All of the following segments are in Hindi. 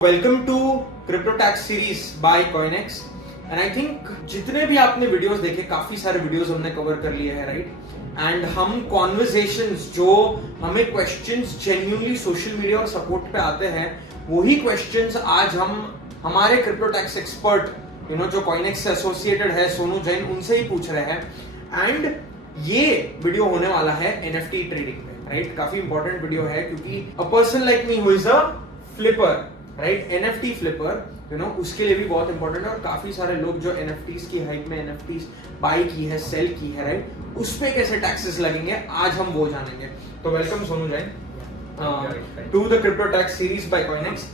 Welcome to crypto tax series by Koinex and I think जितने भी आपने वीडियोस देखे, काफी सारे वीडियोस हमने कवर कर लिए हैं, राइट। एंड हम कॉन्वर्सेशंस जो हमें क्वेश्चंस जेन्युइनली सोशल मीडिया और सपोर्ट पे आते हैं, वही क्वेश्चंस आज हम हमारे क्रिप्टो टैक्स एक्सपर्ट जो कॉइनेक्स से एसोसिएटेड है, सोनू जैन, उनसे ही पूछ रहे हैं। एंड ये वीडियो होने वाला है एनएफटी ट्रेडिंग पे, राइट। काफी इंपॉर्टेंट वीडियो है क्योंकि a person like me who is a flipper, right, NFT flipper, उसके लिए भी बहुत इंपॉर्टेंट है। और काफी सारे लोग जो एनएफटीज की हाइप में एनएफटीज बाय की है, सेल की है, राइट, उस पे कैसे टैक्सेस लगेंगे, आज हम वो जानेंगे। तो welcome Sonu Jain to the crypto tax series by Coinex.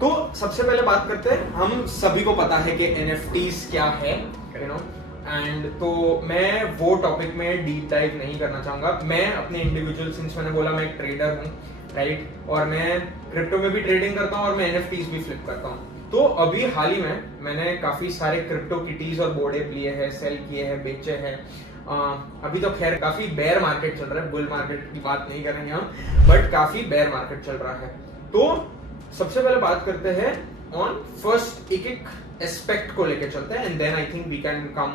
तो सबसे पहले बात करते हैं, हम सभी को पता है कि एनएफटीज क्या है, एंड तो मैं वो टॉपिक में डीप डाइव नहीं करना चाहूंगा। मैं अपने इंडिविजुअल, सिंस मैंने बोला मैं एक ट्रेडर हूँ, राइट, और मैं क्रिप्टो में भी ट्रेडिंग करता हूँ और मैं एनएफटीज भी फ्लिप करता हूँ। तो अभी हाल ही में मैंने काफी सारे क्रिप्टो किटीज और बोर्ड ऐप लिए हैं, सेल किए हैं, बेचे हैं। अभी तो खैर काफी बेयर मार्केट चल रहा है, बुल मार्केट की बात नहीं करेंगे हम, बट काफी बेयर मार्केट चल रहा है। तो सबसे पहले बात करते हैं ऑन फर्स्ट एक एक एस्पेक्ट को लेकर चलते हैं, and then I think we can come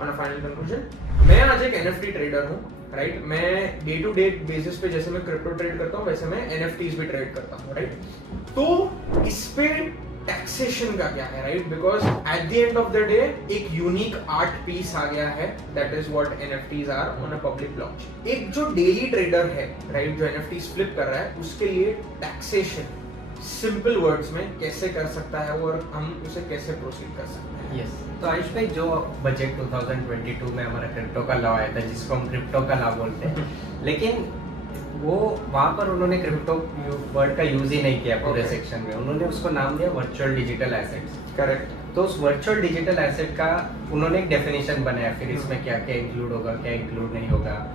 on a final conclusion. मैं आज एक एनएफटी ट्रेडर हूँ, राइट। मैं डे टू डे बेसिस पे जैसे मैं क्रिप्टो ट्रेड करता हूँ, वैसे मैं एनएफटीज भी ट्रेड करता हूँ, राइट। तो इस पे टैक्सेशन का क्या है, right, because at the end of the day एक यूनिक आर्ट पीस आ गया है, that is what NFTs are on a public blockchain. एक जो डेली ट्रेडर है, राइट, जो एनएफटीज फ्लिप कर रहा है, उसके लिए टैक्सेशन सिंपल वर्ड्स में कैसे कर सकता है और हम उसे कैसे प्रोसीड कर सकते हैं। यस, तो आयुष भाई, जो बजट 2022 में हमारा क्रिप्टो का लॉ आया था, जिसको हम क्रिप्टो का लॉ बोलते हैं, लेकिन वो वहाँ पर उन्होंने क्रिप्टो वर्ड का यूज ही नहीं किया पूरे सेक्शन में। उन्होंने उसको नाम दिया वर्चुअल डिजिटल एसेट्स। करेक्ट। तो उस वर्चुअल डिजिटल एसेट का उन्होंने एक डेफिनेशन बनाया, फिर इसमें क्या क्या इंक्लूड होगा, क्या इंक्लूड नहीं होगा।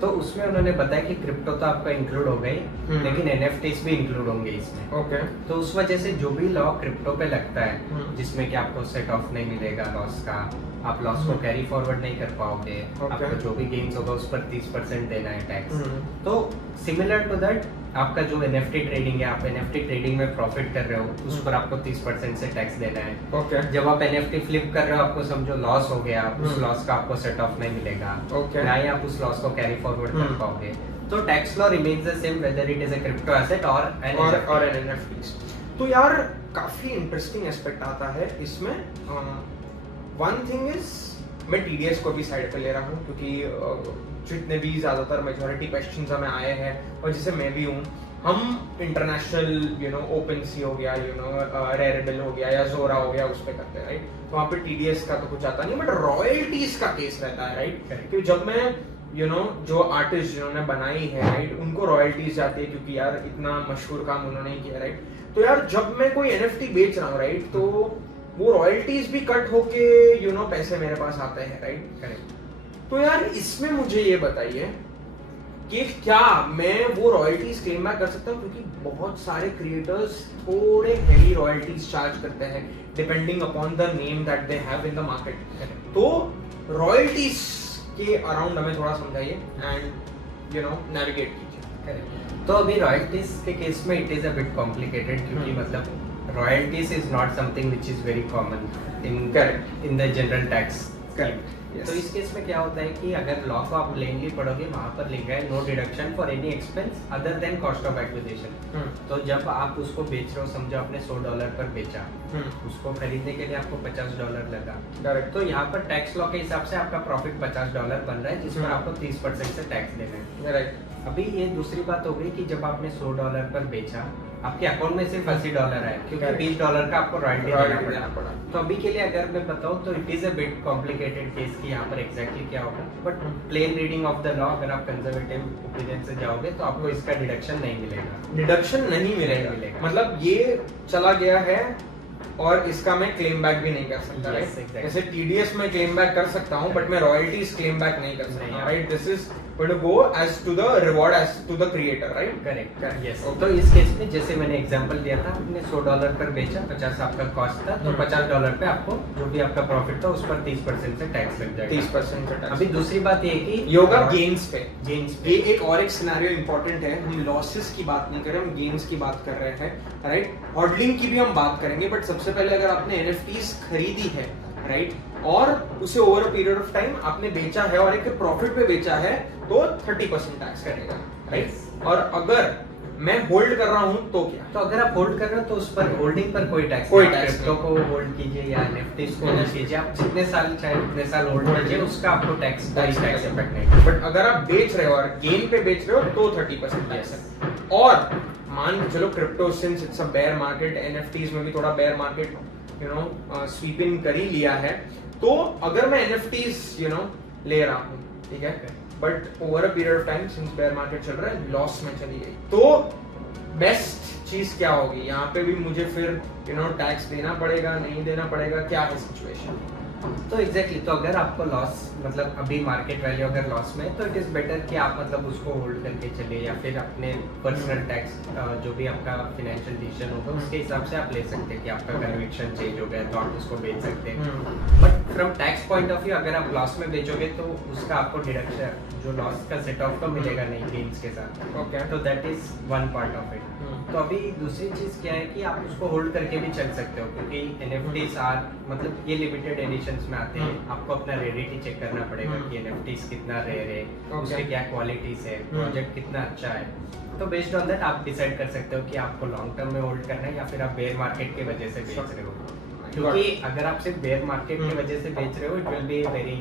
तो उसमें उन्होंने बताया कि क्रिप्टो तो आपका इंक्लूड हो गई, लेकिन एनएफटीज भी इंक्लूड होंगे इसमें। ओके। तो उस वजह से जो भी लॉ क्रिप्टो पे लगता है, जिसमें कि आपको सेट ऑफ नहीं मिलेगा लॉस का, आप लॉस को कैरी फॉरवर्ड नहीं कर पाओगे, आपको जो भी गेन्स होगा उस पर 30% देना है टैक्स। तो सिमिलर टू दैट आपका जो एनएफटी ट्रेडिंग है, आप एनएफटी ट्रेडिंग में प्रॉफिट कर रहे हो, उस पर आपको 30% से टैक्स देना है। ओके। जब आप एनएफटी फ्लिप कर रहे हो, आपको समझो लॉस हो गया, उस लॉस का आपको सेट ऑफ नहीं मिलेगा, ना ही आप उस लॉस को कैरी फॉरवर्ड कर पाओगे। तो tax law remains the same whether it is a crypto asset और एन एनएफटीज। तो यार काफी इंटरेस्टिंग एस्पेक्ट आता है इसमें। वन थिंग इज, मैं टीडीएस को भी साइड पे ले रहा हूँ क्योंकि जितने भी ज्यादातर मेजॉरिटी क्वेश्चंस हमें आए हैं, और जिसे मैं भी हूँ, हम इंटरनेशनल ओपन सी हो गया, रेरेबल हो गया या जोरा हो गया, उस पे करते हैं, राइट। तो वहाँ पे टीडीएस का तो कुछ आता नहीं, बट रॉयल्टीज का केस रहता है, राइट। क्योंकि जब मैं जो आर्टिस्ट जिन्होंने बनाई है, राइट, उनको रॉयल्टीज जाती है क्योंकि यार इतना मशहूर काम उन्होंने किया, राइट। तो यार जब मैं कोई एनएफटी बेच रहा हूँ, राइट, तो वो रॉयल्टीज भी कट होके पैसे मेरे पास आते हैं, राइट। करेक्ट। तो यार इसमें मुझे ये बताइए कि क्या मैं वो रॉयल्टीज क्लेम बैक कर सकता हूँ, क्योंकि बहुत सारे क्रिएटर्स थोड़े हेवी रॉयल्टीज चार्ज करते हैं depending upon the name that they have in the market. तो रॉयल्टीज के अराउंड हमें थोड़ा समझाइए एंड नेविगेट कीजिए। तो अभी रॉयल्टीज के केस में it is a bit complicated, क्योंकि मतलब royalties is not something which is very common in the general tax. Correct. तो इस केस में क्या होता है कि अगर लॉ को आप प्लेनली पढ़ोगे, वहां पर लिखा है no deduction for any expense other than cost of acquisition. तो जब आप उसको बेच रहे हो, समझो आपने $100 पर बेचा, उसको खरीदने के लिए आपको $50 लगा। करेक्ट। तो यहाँ पर टैक्स लॉ के हिसाब से आपका प्रॉफिट $50 बन रहा है, जिस पर आपको 30% से टैक्स देना है। राइट। अभी ये दूसरी बात हो गई कि जब आपने $100 पर बेचा, आपके अकाउंट में सिर्फ $80 है, क्योंकि $20 का आपको रॉयल्टी देना पड़ा। तो अभी के लिए अगर मैं बताऊं तो it is a bit complicated case कि यहाँ पर एग्जैक्टली क्या होगा, but plain reading of the law, अगर आप कंजर्वेटिव ओपिनियन से जाओगे तो आपको इसका डिडक्शन नहीं मिलेगा। डिडक्शन नहीं मिलेगा, मतलब ये चला गया है और इसका मैं क्लेम बैक भी नहीं कर सकता, राइट। जैसे टीडीएस में क्लेम बैक कर सकता हूँ, बट मैं रॉयल्टीज क्लेम बैक नहीं कर सकता, right. This is going to go as to the reward as to the creator, right? Correct. Yes. तो इस केस में जैसे मैंने एग्जांपल दिया था, आपने $100 पर बेचा, 50 आपका कॉस्ट था, तो $50 पे आपको जो भी आपका प्रॉफिट था उस पर 30% से टैक्स लग जाएगा। 30% से टैक्स। अभी दूसरी बात ये कि योगा गेन्स पे ये एक और एक सिनेरियो इंपॉर्टेंट है। हम लॉसेस की बात नहीं कर रहे, हम गेन्स की बात कर रहे हैं, राइट? हॉडलिंग की भी हम बात करेंगे, बट सबसे पहले अगर आपने NFTs खरीदी है, राइट, और उसे over a period of time आपने बेचा है और एक प्रॉफिट पे बेचा है, तो 30% टैक्स करेगा, राइट? और अगर मैं होल्ड कर रहा हूं तो क्या? तो अगर आप होल्ड कर रहे हो तो उस पर होल्डिंग पर कोई टैक्स क्रिप्टो को होल्ड कीजिए या NFTs को होल्ड कीजिए, आप जितने साल चाहे उतने साल होल्ड कीजिए, उसका आपको टैक्स इफेक्ट नहीं। बट अगर आप बेच रहे हो और गेम पे बेच रहे हो तो 30% टैक्स है। और मान के चलो crypto since it's a bear market, NFTs में भी थोड़ा बेयर मार्केट स्वीप इन कर ही लिया है, तो अगर मैं NFTs ले रहा हूँ, ठीक है, but over a period of time since bear market चल रहा है, लॉस में चली गई, तो बेस्ट चीज क्या होगी? यहाँ पे भी मुझे फिर टैक्स देना पड़ेगा, नहीं देना पड़ेगा, क्या है सिचुएशन? तो एग्जैक्टली तो अगर आपको लॉस मतलब अभी मार्केट वैल्यू अगर लॉस में है तो इट इज बेटर कि आप मतलब उसको होल्ड करके चलिए, या फिर अपने पर्सनल टैक्स जो भी आपका फाइनेंशियल डिसीजन होगा उसके हिसाब से आप ले सकते हैं कि आपका कन्विक्शन चेंज हो गया तो आप उसको बेच सकते हैं। But from tax point of view अगर आप लॉस में बेचोगे तो उसका आपको डिडक्शन जो लॉस का सेट ऑफ तो मिलेगा नहीं गेन्स के साथ। ओके, तो that is one part of it. तो अभी दूसरी चीज क्या है कि आप उसको होल्ड करके भी चल सकते हो, क्योंकि NFTs आर मतलब ये लिमिटेड एडिशंस में आते हैं, आपको अपना रेयरिटी चेक करना पड़ेगा कि NFTs कितना रेयर है, उसके क्या क्वालिटीज है, प्रोजेक्ट कितना अच्छा है। तो बेस्ड ऑन दैट आप डिसाइड कर सकते हो कि आपको लॉन्ग टर्म में होल्ड करना है या फिर आप बेयर मार्केट की वजह से बेच रहे हो। क्योंकि अगर आप सिर्फ बेयर मार्केट की वजह से बेच रहे हो it will be very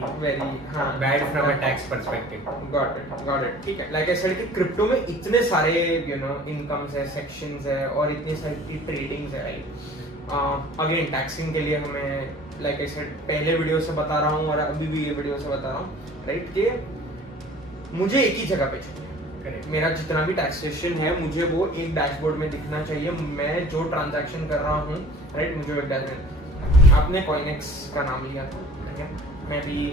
bad from a tax perspective. Got it, ठीक है। लाइक आई सेड कि क्रिप्टो में इतने सारे इनकम्स है, सेक्शंस है और इतनी सारी ट्रेडिंग्स है, राइट? अगेन टैक्सिंग के लिए हमें लाइक आई सेड पहले वीडियो से बता रहा हूँ और अभी भी ये वीडियो से बता रहा हूँ, राइट, कि मुझे एक ही जगह पे चाहिए। मेरा जितना भी टैक्सेशन है मुझे वो एक डैशबोर्ड में दिखना चाहिए। मैं जो ट्रांजैक्शन कर रहा हूँ, राइट, मुझे एक डैशबोर्ड। आपने कॉइनेक्स का नाम लिया था, ठीक है, मैं भी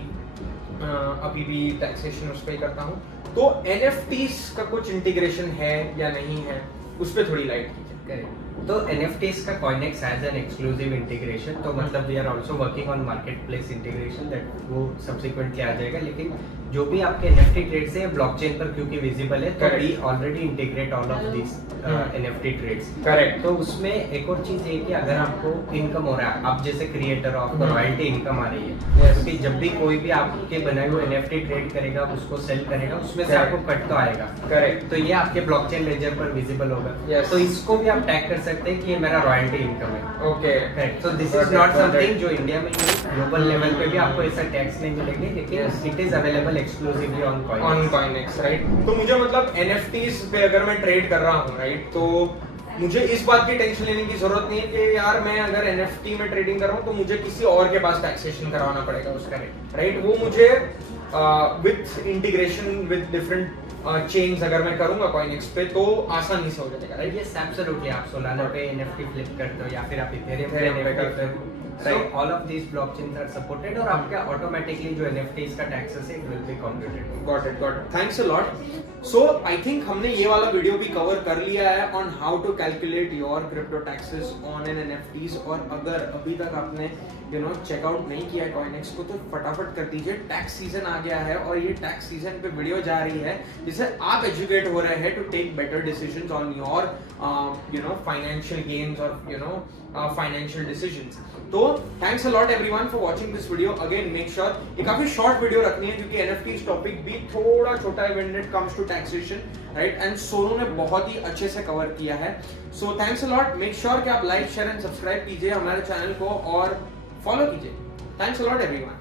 अभी भी टैक्सेशन उस पर करता हूँ, तो NFTs का कुछ इंटीग्रेशन है या नहीं है, उस पर थोड़ी लाइट कीजिए। करेक्ट। तो NFTs का Coinex has an exclusive integration, तो मतलब we are also working on marketplace integration that वो सब्सिक्वेंटली आ जाएगा। लेकिन जो भी आपके NFT ट्रेड्स हैं ब्लॉकचेन पर क्योंकि विजिबल है, तो we already integrate all of this NFT trades. Correct. तो उसमें एक और चीज ये कि अगर आपको इनकम हो रहा है, आप जैसे क्रिएटर हो, आपको रॉयल्टी इनकम आ रही है, क्योंकि जब भी कोई भी आपके बनाए हुए NFT ट्रेड करेगा, उसको सेल करेगा, उसमें से आपको कट तो आएगा। करेक्ट। तो ये आपके ब्लॉकचेन लेजर पर विजिबल होगा। तो इसको भी आप टैग कर सकते हैं कि ये मेरा रॉयल्टी इनकम है। Okay, correct. तो दिस इज नॉट समथिंग जो इंडिया में ग्लोबल लेवल पे भी आपको ऐसा टैक्स नहीं मिलेंगे, लेकिन it is available exclusively on Coinex, right? तो मुझे मतलब NFTs पे अगर मैं ट्रेड कर रहा हूँ, राइट, तो मुझे इस बात की टेंशन लेने की जरूरत नहीं है कि यार मैं अगर NFT में ट्रेडिंग कर रहा हूँ तो मुझे किसी और के पास टैक्सेशन करवाना पड़ेगा उसका, राइट? वो मुझे with integration with different chains अगर मैं करूंगा Coinex पे तो आसानी से हो जाएगा, राइट? Yes absolutely. आप सोलाना पे NFT फ्लिप करते हो या फिर आप इथेरियम पे NFT करते हो, right? All of these blockchains are supported और आपका ऑटोमेटिकली जो NFTs का टैक्सेस है it will be computed. Got it. Thanks a lot. So I think हमने ये वाला वीडियो भी कवर कर लिया है on how to calculate your crypto taxes on an NFTs। और अगर अभी तक आपने चेकआउट नहीं किया है Coinex को तो फटाफट कर दीजिए। टैक्स सीजन आ गया है और ये टैक्स सीजन पे वीडियो जा रही है जिससे आप एजुकेट हो रहे हैं to take better decisions on your financial gains और फाइनेंशियल डिसीजंस। तो thanks a lot everyone for watching this video. Again make sure ये काफी शॉर्ट वीडियो रखनी है क्योंकि NFTs टॉपिक भी थोड़ा छोटा है when it comes to taxation, right? And Sonu ने बहुत ही अच्छे से कवर किया है। So thanks a lot. Make sure कि आप लाइक शेयर एंड सब्सक्राइब कीजिए हमारे चैनल को और फॉलो कीजिए। Thanks a lot everyone.